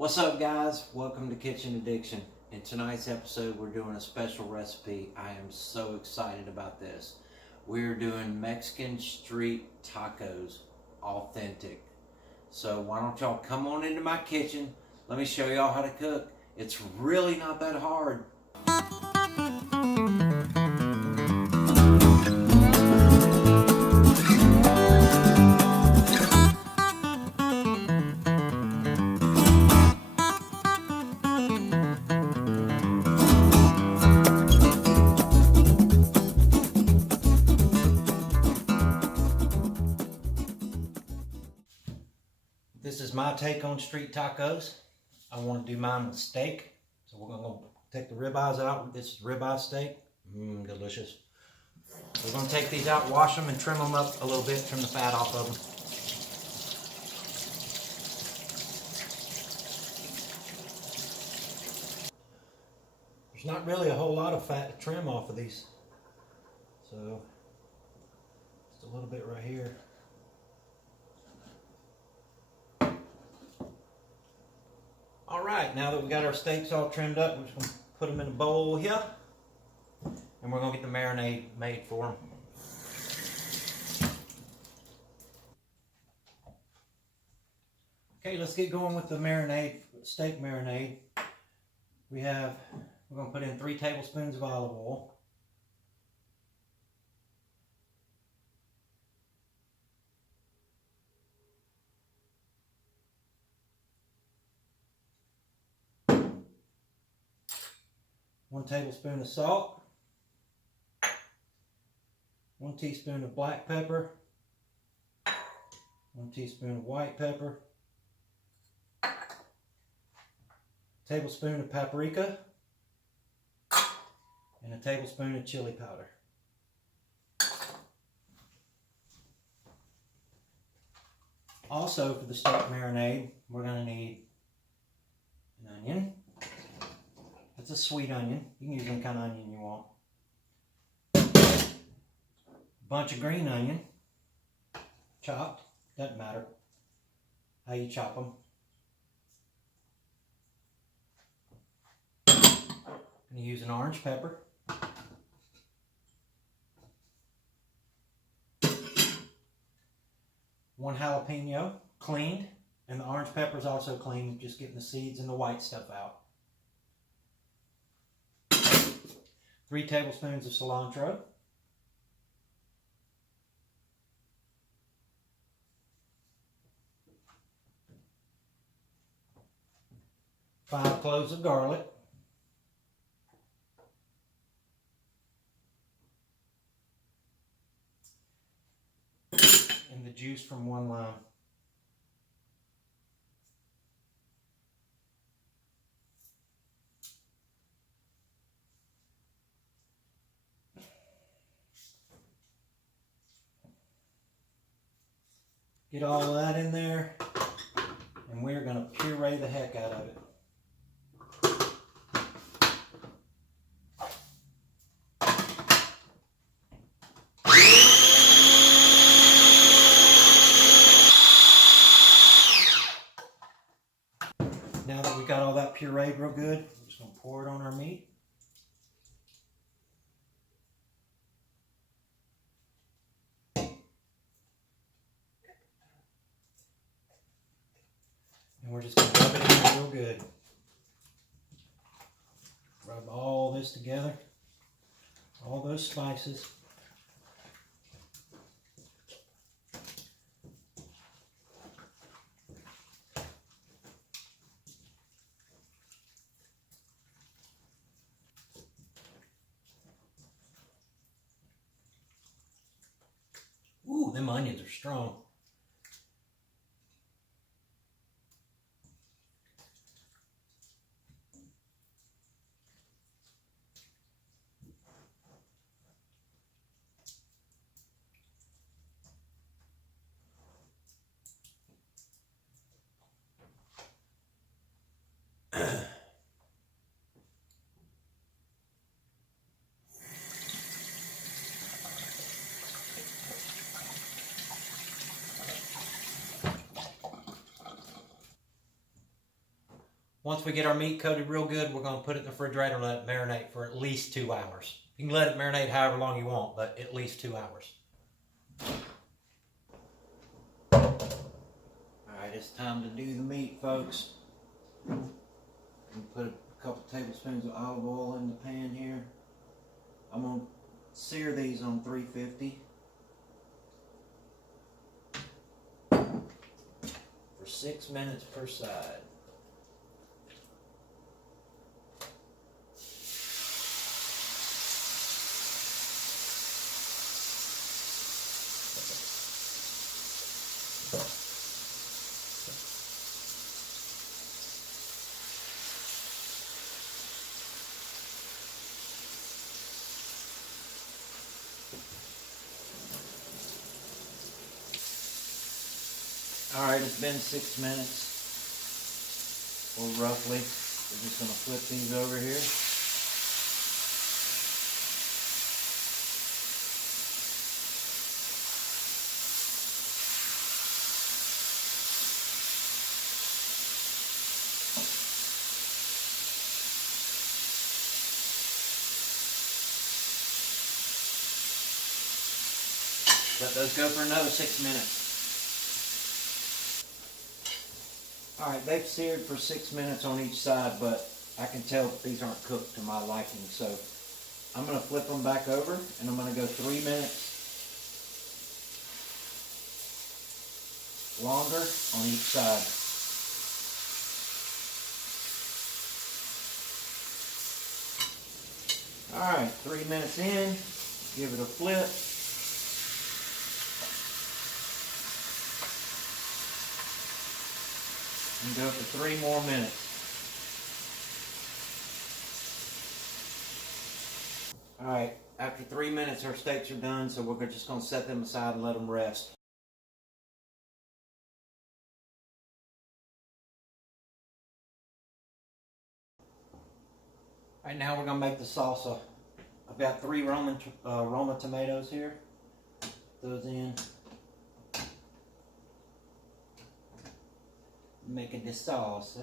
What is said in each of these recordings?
What's up, guys? Welcome to Kitchen Addiction. In tonight's episode, we're doing a special recipe. I am so excited about this. We're doing Mexican street tacos, authentic. So why don't y'all come on into my kitchen. Let me show y'all how to cook. It's really not that hard. This is my take on street tacos. I want to do mine with steak. So we're going to take the ribeyes out. This is ribeye steak. Delicious. We're going to take these out, wash them, and trim them up a little bit, trim the fat off of them. There's not really a whole lot of fat to trim off of these. So, just a little bit right here. Alright, now that we got our steaks all trimmed up, we're just going to put them in a bowl here. And we're going to get the marinade made for them. Okay, let's get going with the marinade, steak marinade. We're going to put in 3 tablespoons of olive oil. One tablespoon of salt, 1 teaspoon of black pepper, 1 teaspoon of white pepper, tablespoon of paprika, and a tablespoon of chili powder. Also, for the steak marinade, we're going to need an onion. It's a sweet onion. You can use any kind of onion you want. A bunch of green onion, chopped. Doesn't matter how you chop them. I'm going to use an orange pepper. One jalapeno, cleaned. And the orange pepper is also cleaned, just getting the seeds and the white stuff out. 3 tablespoons of cilantro. Five cloves of garlic. And the juice from 1 lime. Get all of that in there, and we're going to puree the heck out of it. Now that we got all that pureed real good, we're just going to pour it on our meat. And we're just going to rub it in real good. Rub all this together. All those spices. Ooh, them onions are strong. Once we get our meat coated real good, we're going to put it in the refrigerator and let it marinate for at least 2 hours. You can let it marinate however long you want, but at least 2 hours. Alright, it's time to do the meat, folks. Put a couple tablespoons of olive oil in the pan here. I'm going to sear these on 350 for 6 minutes per side. Alright, it's been 6 minutes, or roughly. We're just going to flip these over here. Let those go for another 6 minutes. Alright, they've seared for 6 minutes on each side, but I can tell that these aren't cooked to my liking. So I'm going to flip them back over and I'm going to go 3 minutes longer on each side. Alright, 3 minutes in, give it a flip. And go for 3 more minutes. Alright, after 3 minutes our steaks are done, so we're just going to set them aside and let them rest. Alright, now we're going to make the salsa. I've got 3 Roma tomatoes here. Put those in. Making the salsa.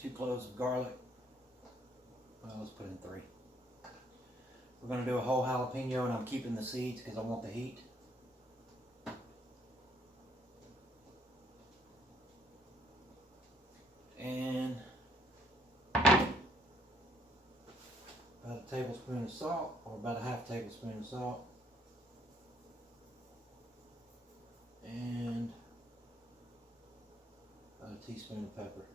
2 cloves of garlic. Well, let's put in 3. We're going to do a whole jalapeno, and I'm keeping the seeds because I want the heat. And about a tablespoon of salt, or about a half tablespoon of salt. And about a teaspoon of pepper.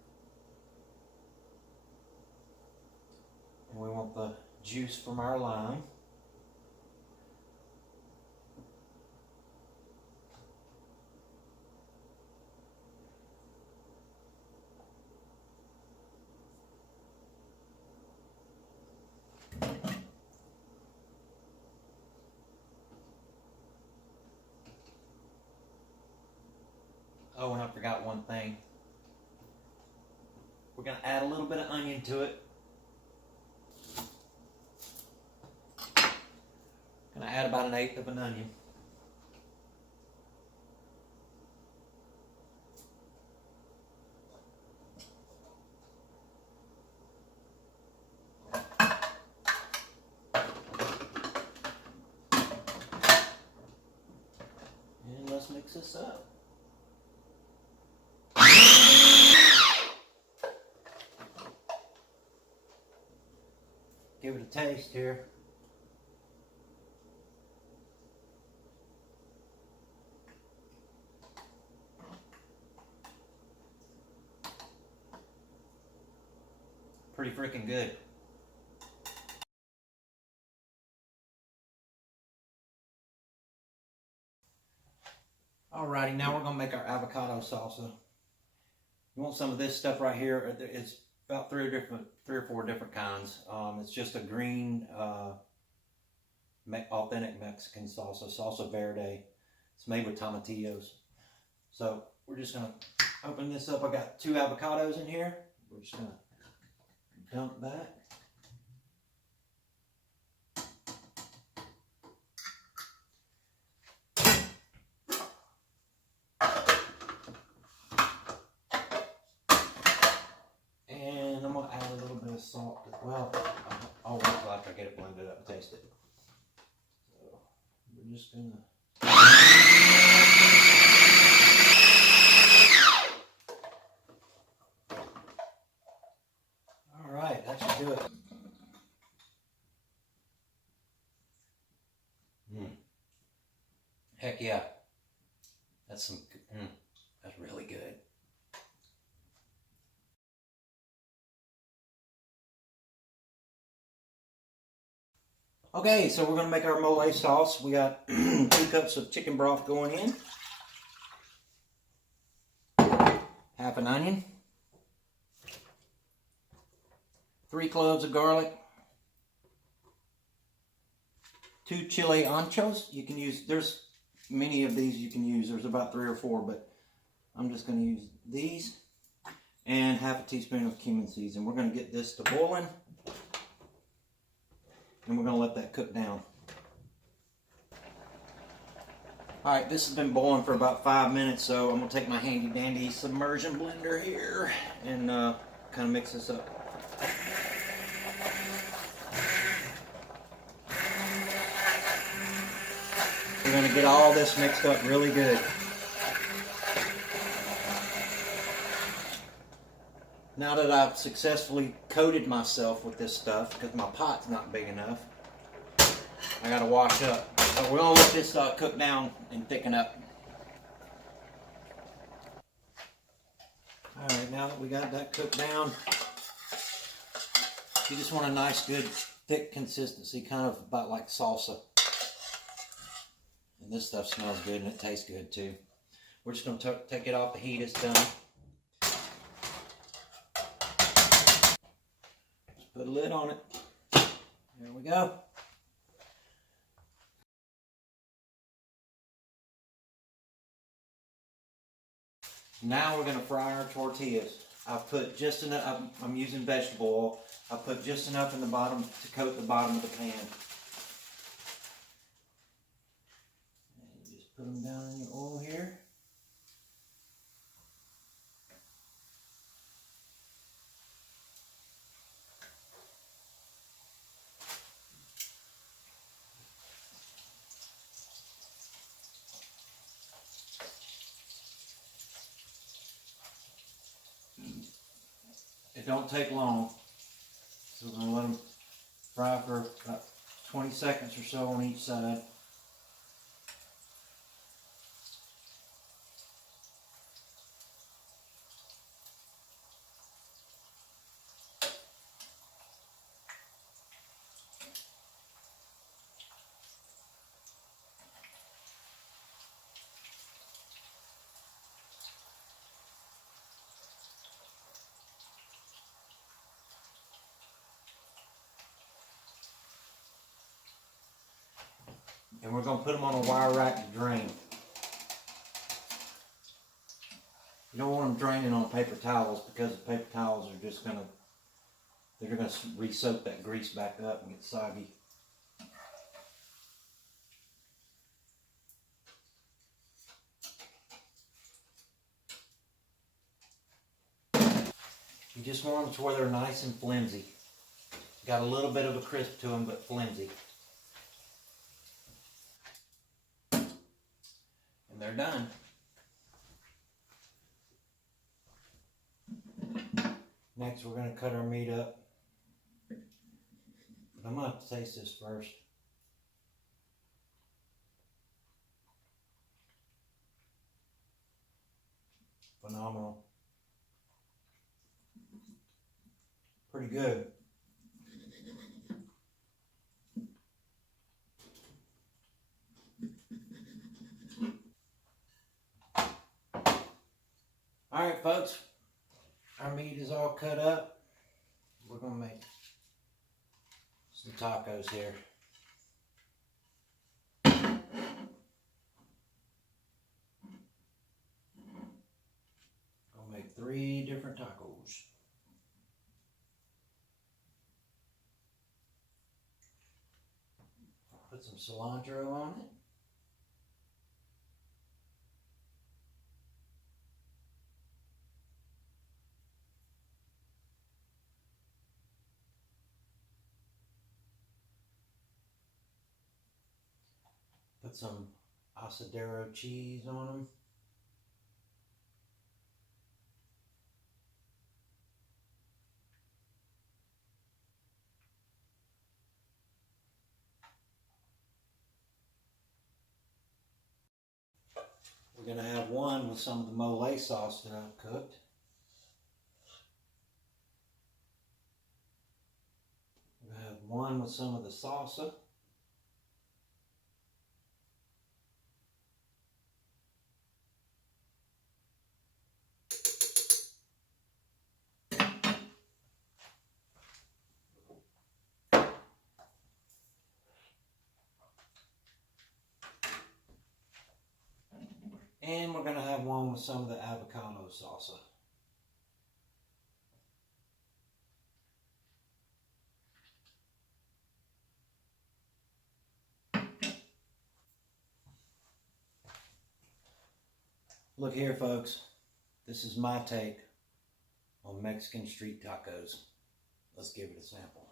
And we want the juice from our lime. Oh, and I forgot one thing. We're going to add a little bit of onion to it. Going to add about 1/8 of an onion. And let's mix this up. Give it a taste here. Pretty freaking good. Alrighty, now we're going to make our avocado salsa. You want some of this stuff right here. It's about 3 or 4 different kinds. It's just a green, authentic Mexican salsa, salsa verde. It's made with tomatillos. So we're just going to open this up. I got 2 avocados in here. We're just going to dump that. just gonna. All right, that should do it. Heck yeah, that's some. That's really good. Okay, so we're going to make our mole sauce. We got 2 cups of chicken broth going in. Half an onion. 3 cloves of garlic. 2 chili anchos. You can use, there's many of these you can use. There's about 3 or 4, but I'm just going to use these. And half a teaspoon of cumin seeds. And we're going to get this to boiling. And we're going to let that cook down. Alright, this has been boiling for about 5 minutes, so I'm going to take my handy dandy submersion blender here and kind of mix this up. We're going to get all this mixed up really good. Now that I've successfully coated myself with this stuff, because my pot's not big enough, I gotta wash up. But we're gonna let this cook down and thicken up. Alright, now that we got that cooked down, you just want a nice, good, thick consistency, kind of about like salsa. And this stuff smells good and it tastes good too. We're just gonna take it off the heat, it's done. Put a lid on it. There we go. Now we're going to fry our tortillas. I've put just enough, I'm using vegetable oil. I put just enough in the bottom to coat the bottom of the pan. And you just put them down in the oil here. It don't take long, so we're going to let them fry for about 20 seconds or so on each side. And we're going to put them on a wire rack to drain. You don't want them draining on paper towels because the paper towels are just going to, they're going to re-soak that grease back up and get soggy. You just want them to where they're nice and flimsy. Got a little bit of a crisp to them, but flimsy. And they're done. Next, we're going to cut our meat up. I'm going to have to taste this first. Phenomenal. Pretty good. Alright folks, our meat is all cut up. We're going to make some tacos here. I'll make 3 different tacos. Put some cilantro on it. Put some asadero cheese on them. We're going to have one with some of the mole sauce that I've cooked. We're going to have one with some of the salsa. And we're going to have one with some of the avocado salsa. Look here, folks. This is my take on Mexican street tacos. Let's give it a sample.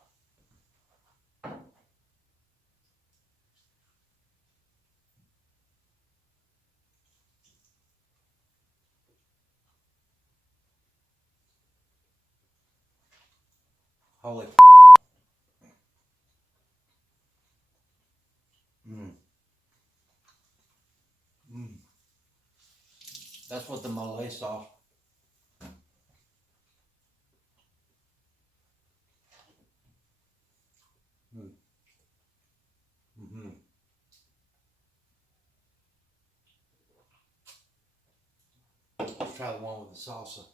Holy That's what the mole sauce. Let's try the one with the salsa.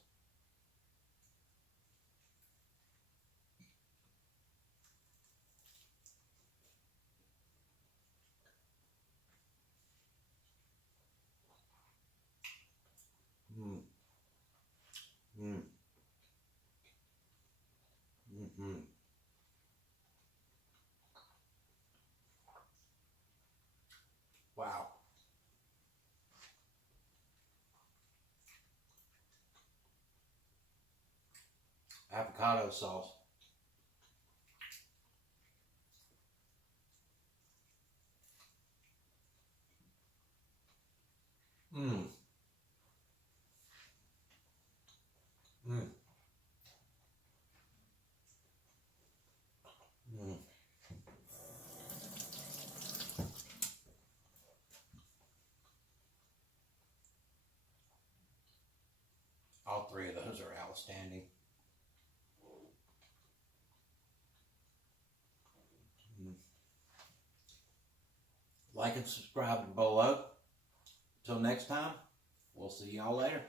Wow. Avocado sauce. All three of those are outstanding. Like and subscribe below. Till next time, we'll see y'all later.